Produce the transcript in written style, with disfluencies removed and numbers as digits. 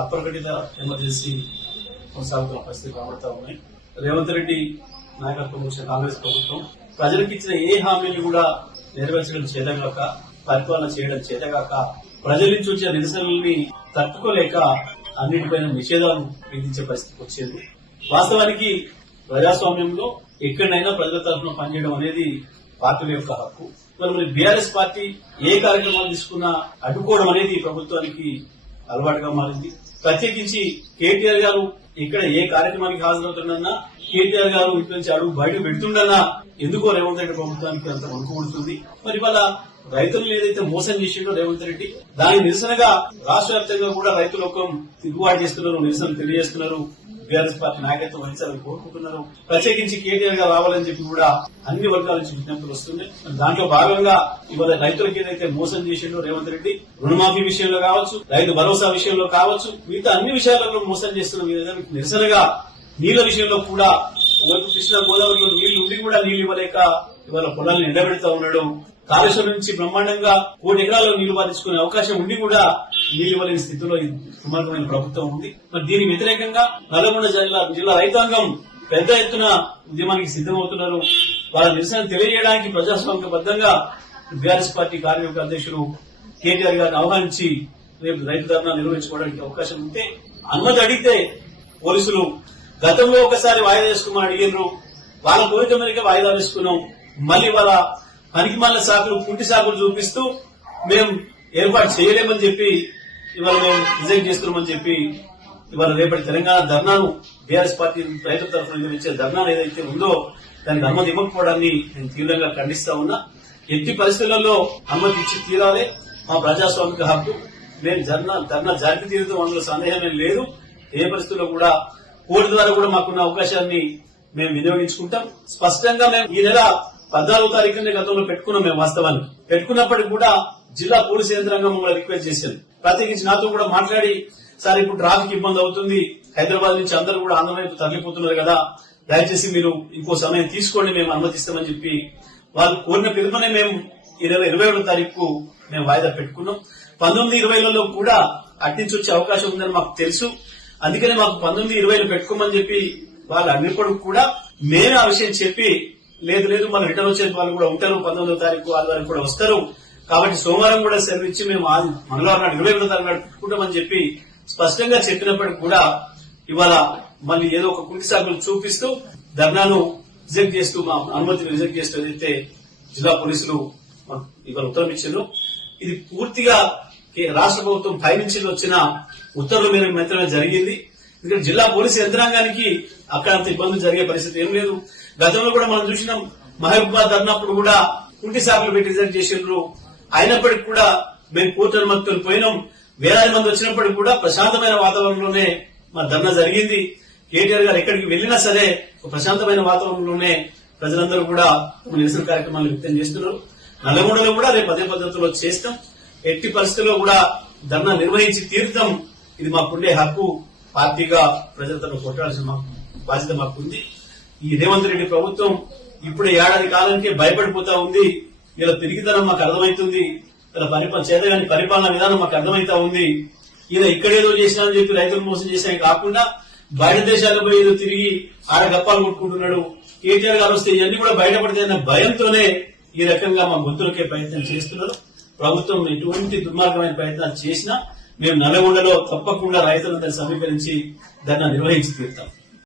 అప్రకటిత emergency కొనసాగుతున్న పరిస్థితి కనబడతా ఉన్నాయి. రేవంత్ రెడ్డి నాయకత్వం వచ్చిన కాంగ్రెస్ ప్రభుత్వం ప్రజలకు ఇచ్చిన ఏ హామీని కూడా నెరవేర్చడం చేతగాక, పరిపాలన చేయడం చేతగాక, ప్రజల నుంచి వచ్చే నిరసనల్ని తట్టుకోలేక అన్నిటిపైన నిషేధాలు విధించే పరిస్థితికి వచ్చింది. వాస్తవానికి ప్రజాస్వామ్యంలో ఎక్కడైనా ప్రజల తరఫున పనిచేయడం అనేది పార్టీల యొక్క హక్కు. మరి బీఆర్ఎస్ పార్టీ ఏ కార్యక్రమాలు తీసుకున్నా అడ్డుకోవడం అనేది ప్రభుత్వానికి అలవాటుగా మారింది. ప్రత్యేకించి కేటీఆర్ గారు ఇక్కడ ఏ కార్యక్రమానికి హాజరవుతుండన్నా, కేటీఆర్ గారు ఇంటి నుంచి అడుగు బయట పెడుతుండన్నా ఎందుకో రేవంత్ రెడ్డి ప్రభుత్వానికి అంత వణుకుడుతుంది. మరి వాళ్ళ రైతులను ఏదైతే మోసం చేసిండో రేవంత్ రెడ్డి, దాని నిరసనగా రాష్ట్ర వ్యాప్తంగా కూడా రైతులొకం తిరుగుబాటు చేస్తున్నారు, నిరసన తెలియజేస్తున్నారు. బీఆర్ఎస్ పార్టీ నాయకత్వం వహించాలని కోరుకుంటున్నారు. ప్రత్యేకించి కేటీఆర్ గారు రావాలని చెప్పి కూడా అన్ని వర్గాల నుంచి విజ్ఞప్తులు వస్తున్నాయి. దాంట్లో భాగంగా ఇవాళ రైతులకు ఏదైతే మోసం చేసిండో రేవంత్ రెడ్డి, రుణమాఫీ విషయంలో కావచ్చు, రైతు భరోసా విషయంలో కావచ్చు, మిగతా అన్ని విషయాలలో మోసం చేస్తున్న నిరసనగా నీళ్ల విషయంలో కూడా ఒకవైపు కృష్ణా గోదావరిలో నీళ్లు ఉండి కూడా నీళ్లు ఇవ్వలేక ఇవాళ పొలాలను ఎండబెడతా ఉన్నాడు. కాళేశ్వరం నుంచి బ్రహ్మాండంగా 1 ఎకరాల్లో నీళ్లు పారించుకునే అవకాశం ఉండి కూడా నీళ్లు ఇవ్వలేని స్థితిలో సుమారుమైన ప్రభుత్వం ఉంది. మరి దీనికి వ్యతిరేకంగా నల్లగొండ జిల్లా రైతాంగం పెద్ద ఎత్తున ఉద్యమానికి సిద్దమవుతున్నారు. వాళ్ళ నిరసన తెలియజేయడానికి ప్రజాస్వామ్యబద్దంగా బీఆర్ఎస్ పార్టీ కార్యవర్గ అధ్యక్షుడు కేటీఆర్ గారిని ఆహ్వానించి రేపు రైతు ధర్నా నిర్వహించుకోవడానికి అవకాశం ఉంటే అనుమతి అడిగితే పోలీసులు గతంలో ఒకసారి వాయిదా వేసుకోమని అడిగినారు. వాళ్ళ కోరిక మేరకు వాయిదా వేసుకున్నాం. మళ్లీ వాళ్ళ పనికిమాలిన సాకులు, కుంటి సాకులు చూపిస్తూ మేము ఏర్పాటు చేయలేమని చెప్పి ఇవాళ మేము రిజైన్ చేస్తున్నామని చెప్పి ఇవాళ రేపటి తెలంగాణ ధర్నాను బీఆర్ఎస్ పార్టీ రైతుల తరఫున నిర్వహించే ధర్నా ఏదైతే ఉందో దానికి అనుమతి ఇవ్వకపోవడాన్ని నేను తీవ్రంగా ఖండిస్తా ఉన్నా. ఎట్టి పరిస్థితులలో అనుమతి ఇచ్చి తీరాలి. మా ప్రజాస్వామిక హక్కు. మేము ధర్నా జరిపి తీరుతాం, అందులో సందేహమే లేదు. ఏ పరిస్థితుల్లో కూడా కోర్టు ద్వారా కూడా మాకున్న అవకాశాన్ని మేము వినియోగించుకుంటాం. స్పష్టంగా మేము ఈ నెల 14వ తారీఖునే గతంలో పెట్టుకున్నాం. మేము వాస్తవాన్ని పెట్టుకున్నప్పటికీ కూడా జిల్లా పోలీసు యంత్రాంగం మమ్మల్ని రిక్వెస్ట్ చేశారు. ప్రత్యేకించి నాతో కూడా మాట్లాడి, సార్ ఇప్పుడు ట్రాఫిక్ ఇబ్బంది అవుతుంది, హైదరాబాద్ నుంచి అందరూ కూడా ఆంధ్ర వైపు తరలిపోతున్నారు కదా, దయచేసి మీరు ఇంకో సమయం తీసుకోండి, మేము అనుమతిస్తామని చెప్పి వాళ్ళు కోరిన పిలుపునే మేము ఈ నెల 21వ తారీఖు మేము వాయిదా పెట్టుకున్నాం. 19, 20లలో కూడా అట్నుంచి వచ్చే అవకాశం ఉందని మాకు తెలుసు. అందుకనే మాకు 19, 20 పెట్టుకోమని చెప్పి వాళ్ళు అన్నిప్పటికి కూడా మేమే ఆ విషయం చెప్పి, లేదు మన రిటర్న్ వచ్చే వాళ్ళు కూడా ఉంటారు, 19వ తారీఖు ఆదివారం కూడా వస్తారు, కాబట్టి సోమవారం కూడా సెలవు ఇచ్చి మేము మంగళవారం నాడు 21వ తారీఖు నాడు పెట్టుకుంటామని చెప్పి స్పష్టంగా చెప్పినప్పటికీ కూడా ఇవాళ మళ్ళీ ఏదో ఒక కుంటి సాకులు చూపిస్తూ ధర్నాను రిజెక్ట్ చేస్తూ, మా అనుమతిని రిజెక్ట్ చేస్తూ ఏదైతే జిల్లా పోలీసులు ఇవాళ ఉత్తర్వులు ఇచ్చారు, ఇది పూర్తిగా రాష్ట్ర ప్రభుత్వం పై నుంచి వచ్చిన ఉత్తర్వుల మీద మాత్రమే జరిగింది. ఎందుకంటే జిల్లా పోలీసు యంత్రాంగానికి అక్కడ అంత ఇబ్బందులు జరిగే పరిస్థితి ఏం లేదు. గతంలో కూడా మనం చూసినాం, మహబూబాబాద్ ధర్నప్పుడు కూడా కుంటి సాకులు పెట్టి రిజెక్ట్ చేసినారు. అయినప్పటికీ కూడా మేము కోర్టు అనుమతితో పోయినాం. వేలాది మంది వచ్చినప్పటికీ కూడా ప్రశాంతమైన వాతావరణంలోనే మా ధర్నా జరిగింది. కేటీఆర్ గారు ఎక్కడికి వెళ్లినా సరే ప్రశాంతమైన వాతావరణంలోనే ప్రజలందరూ కూడా నిరసన కార్యక్రమాలు వ్యక్తం చేస్తున్నారు. నల్లగొండలో కూడా రేపు అదే పద్ధతిలో చేస్తాం. ఎట్టి పరిస్థితుల్లో కూడా ధర్నా నిర్వహించి తీర్థం. ఇది మాకుండే హక్కు. పార్టీగా ప్రజలతో కొట్టాల్సిన బాధ్యత మాకుంది. ఈ రేవంత్ రెడ్డి ప్రభుత్వం ఇప్పుడే ఏడాది కాలానికే భయపడిపోతా ఉంది. ఇలా తిరిగితనం మాకు అర్థమవుతుంది. ఇలా చేతగాని పరిపాలన విధానం మాకు అర్థమవుతా ఉంది. ఈయన ఇక్కడేదో చేసినా అని చెప్పి రైతులు మోసం చేసినా కాకుండా బయట దేశాలకు పోయి ఏదో తిరిగి ఆడ గప్పాలు కొట్టుకుంటున్నాడు. కేటీఆర్ గారు వస్తే ఇవన్నీ కూడా బయటపడతాయన్న భయంతోనే ఈ రకంగా మా గొంతులకే ప్రయత్నం చేస్తున్నారు. ప్రభుత్వం ఎటువంటి దుర్మార్గమైన ప్రయత్నాలు చేసినా మేము నల్లగొండలో తప్పకుండా రైతులందరూ సమీకరించి దాన్ని నిర్వహించి తీరుతాం.